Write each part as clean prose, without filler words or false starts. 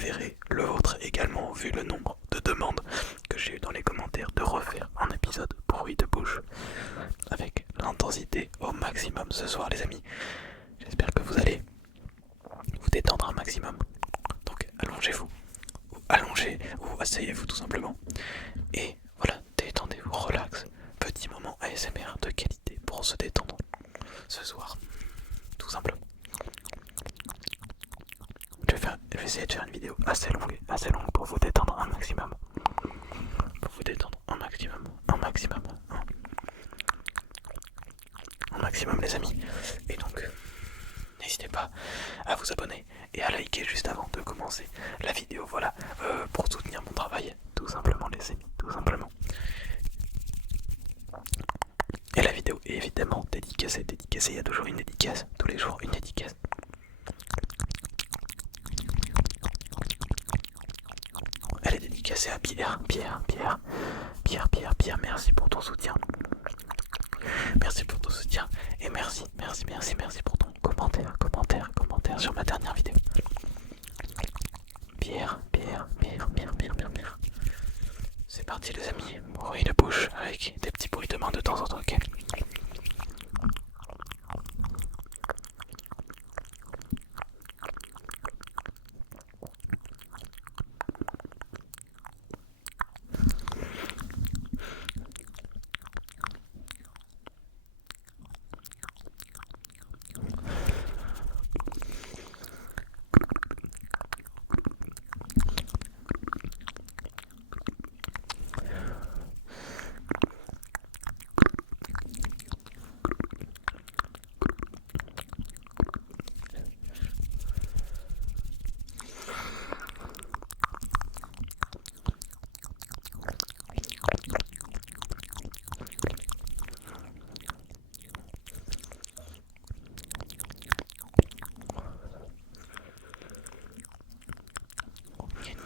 verrez le vôtre également vu le nombre de demandes que j'ai eu dans les commentaires de refaire un épisode bruit de bouche avec l'intensité au maximum ce soir les amis. J'espère que vous allez vous détendre un maximum. Donc allongez-vous, ou allongez, ou asseyez-vous tout simplement. Et voilà, détendez-vous, relax. Petit moment ASMR de qualité pour se détendre ce soir, tout simplement. Je vais essayer de faire une vidéo assez longue pour vous détendre un maximum. Pour vous détendre un maximum, un maximum les amis. Et donc, n'hésitez pas à vous abonner et à liker juste avant de commencer la vidéo. Voilà, pour soutenir mon travail, tout simplement les amis, tout simplement. Et la vidéo est évidemment dédicacée, il y a toujours une dédicace, tous les jours une dédicace. Elle est dédicacée à Pierre, merci pour ton soutien. Merci pour ton soutien et merci pour ton commentaire sur ma dernière vidéo. Pierre. C'est parti les amis, bruit de bouche avec des petits bruits de main de temps en temps, ok?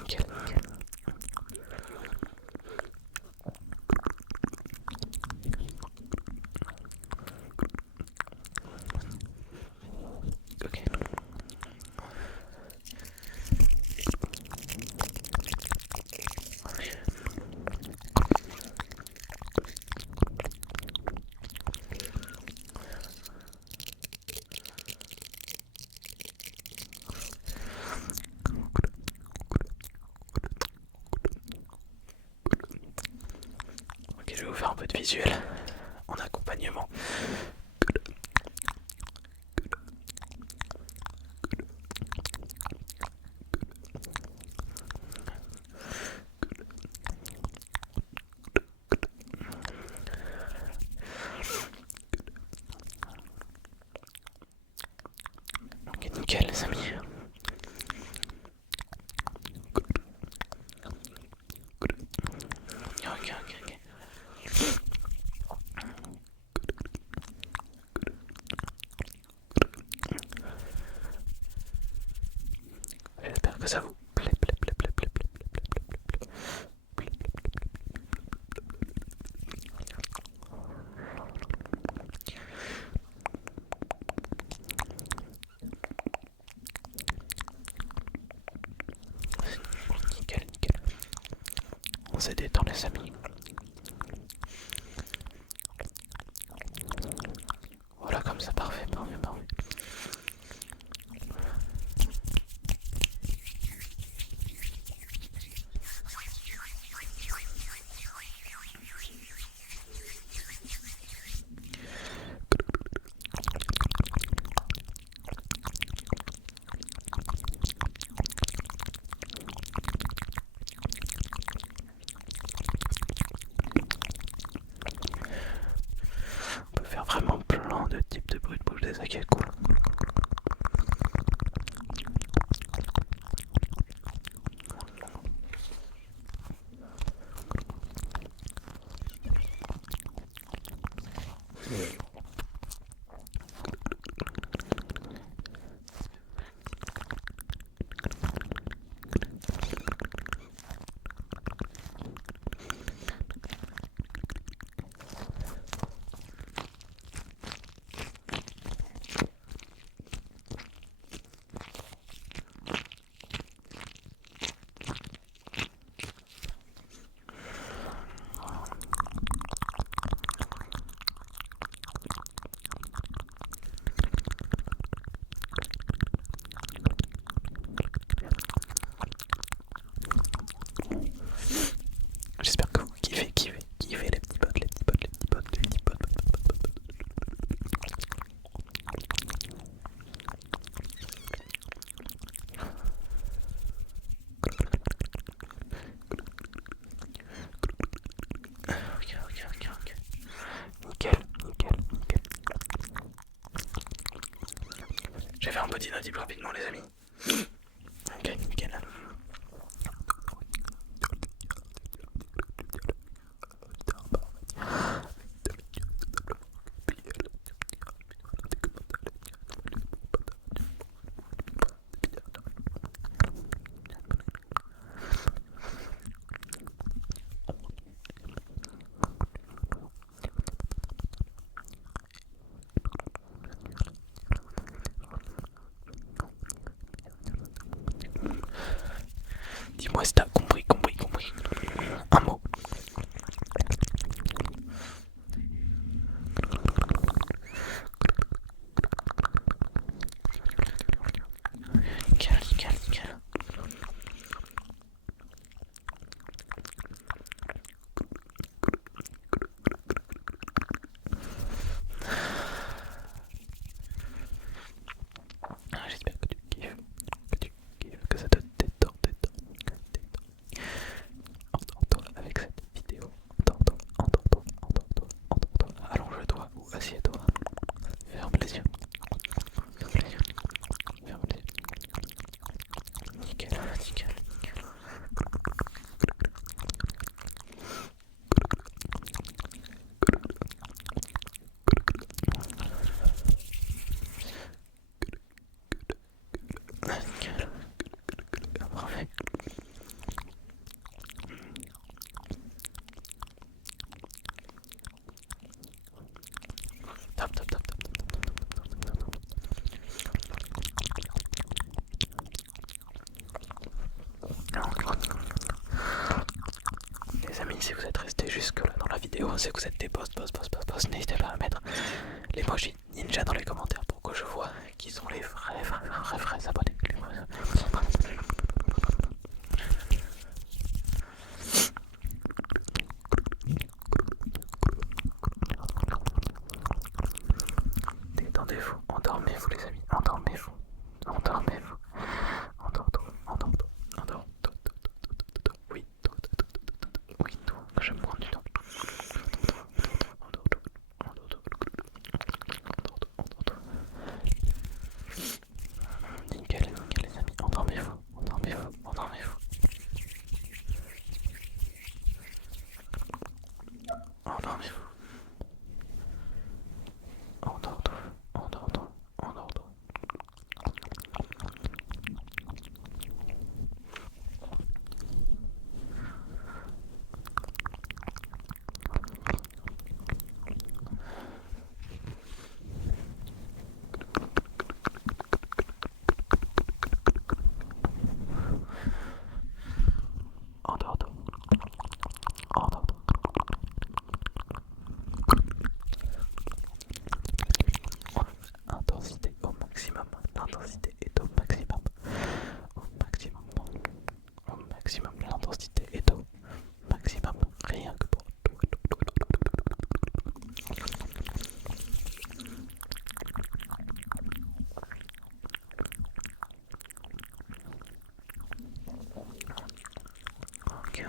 Nickel. Ok. Ok, je vais vous faire un peu de visuel en accompagnement. Ok, nickel les amis. Ok. J'espère que ça vous plaît. Nickel. On s'est détend les amis. Voilà comme ça, parfait. On peut faire vraiment plein de types de bruits de bouche, c'est ça qui est cool. J'ai fait un petit inaudible rapidement les amis. Ok, nickel. Dis-moi si t'as compris. Un mot. Nickel. J'espère que tu kiffes, que ça te détend. Entends-toi avec cette vidéo. Entends-toi. Allonge-toi ou assieds-toi. Ferme les yeux. Nickel. Parfait. Top. Les amis, si vous êtes restés jusque là dans la vidéo, c'est que vous êtes des boss. N'hésitez pas à mettre l'emoji ninja dans les commentaires pour que je vois qui sont les vrais abonnés. Détendez-vous, endormez-vous les amis, endormez-vous. Endors-toi. Oui, je me prends du temps. Endors-toi. Nickel les amis, endormez-vous. Endors-toi. Intensité au maximum. L'intensité est au maximum. L'intensité est au maximum. Rien que pour toi. Ok.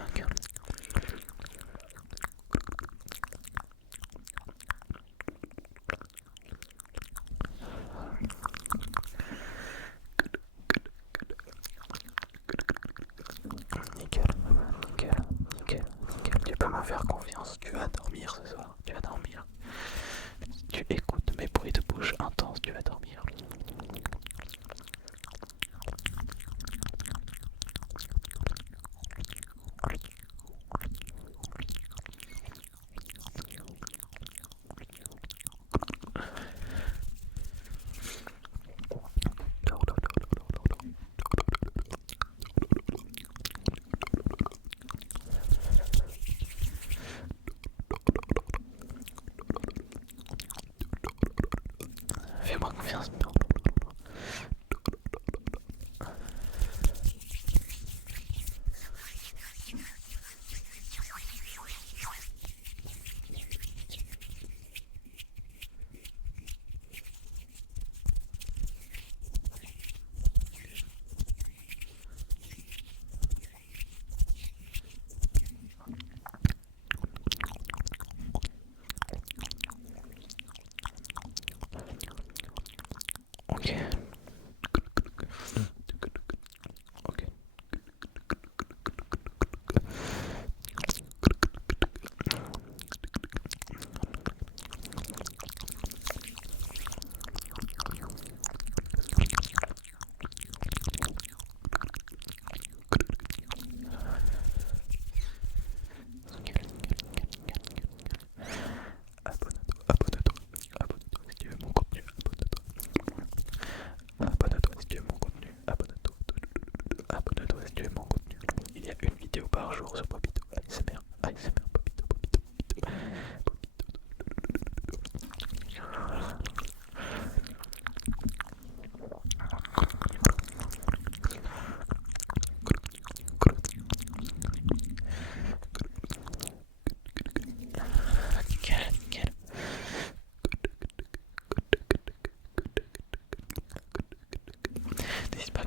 Nickel. Tu peux me faire confiance. Tu vas dormir ce soir. Si tu écoutes mes bruits de bouche intenses, tu vas dormir. Fais-moi confiance. Ok.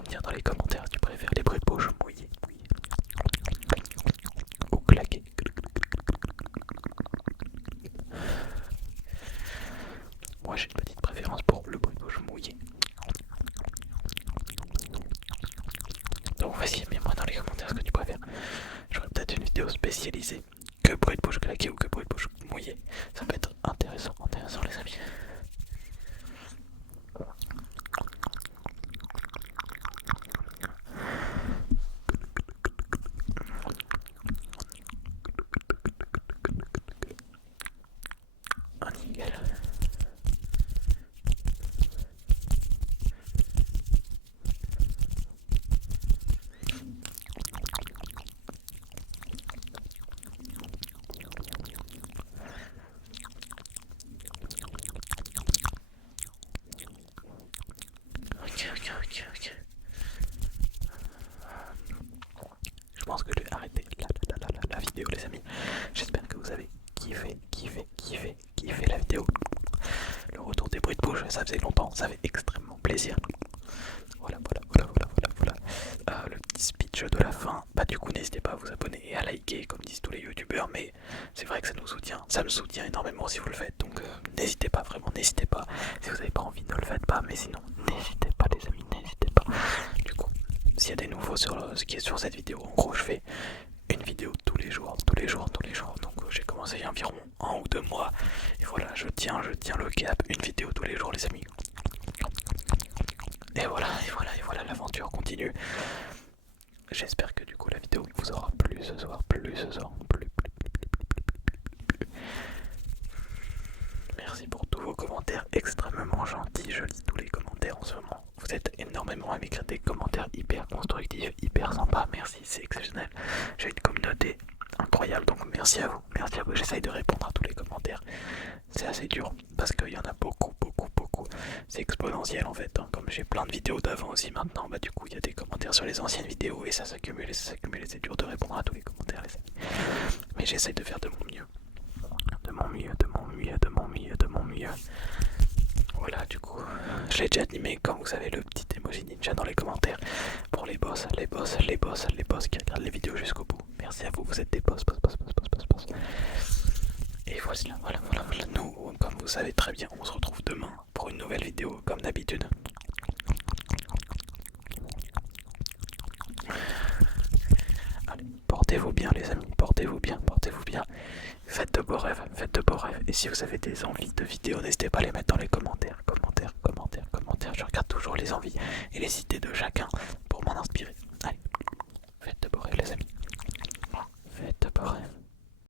dire dans les commentaires si tu préfères les bruits de bouche mouillés ou claqués. Moi j'ai une petite préférence pour le bruit de bouche mouillé. Donc vas-y, mets-moi dans les commentaires ce que tu préfères. J'aurais peut-être une vidéo spécialisée que bruit de bouche claqué ou que bruit de bouche mouillé. Ça peut être intéressant les amis. Ah nickel. Ok. Je pense que je vais arrêter la vidéo les amis. J'espère que vous avez kiffé la vidéo. Le retour des bruits de bouche, ça faisait longtemps, ça fait extrêmement plaisir. Voilà. Le petit speech de la fin. Bah du coup n'hésitez pas à vous abonner et à liker comme disent tous les youtubeurs, mais c'est vrai que ça nous soutient, ça me soutient énormément si vous le faites, donc n'hésitez pas, vraiment n'hésitez pas. Si vous n'avez pas envie, ne le faites pas, mais sinon n'hésitez pas les amis, n'hésitez pas. Du coup, s'il y a des nouveaux sur ce qui est sur cette vidéo, en gros je fais une vidéo tous les jours. Donc j'ai commencé il y a environ 1 ou 2 mois. Et voilà, je tiens le cap, une vidéo tous les jours les amis. Et voilà, l'aventure continue. J'espère que du coup la vidéo vous aura plu ce soir, Merci pour tous vos commentaires extrêmement gentils, je lis tous les commentaires en ce moment. Vous êtes énormément à m'écrire des commentaires hyper constructifs, hyper sympas, merci, c'est exceptionnel. J'ai une communauté incroyable, donc merci à vous, j'essaye de répondre à tous les commentaires. C'est assez dur, parce qu'il y en a beaucoup. C'est exponentiel en fait, hein. Comme j'ai plein de vidéos d'avant aussi maintenant, bah du coup il y a des commentaires sur les anciennes vidéos et ça s'accumule, et c'est dur de répondre à tous les commentaires les amis. Mais j'essaye de faire de mon mieux. Voilà, du coup, je l'ai déjà animé quand vous avez le petit emoji ninja dans les commentaires pour les boss qui regardent les vidéos jusqu'au bout. Merci à vous, vous êtes des boss. Et voilà. Nous, comme vous savez très bien, on se retrouve demain pour une nouvelle vidéo comme d'habitude. Allez, portez-vous bien les amis, portez-vous bien. Faites de beaux rêves. Et si vous avez des envies de vidéos, n'hésitez pas à les mettre dans les commentaires. Je regarde toujours les envies et les idées de chacun pour m'en inspirer.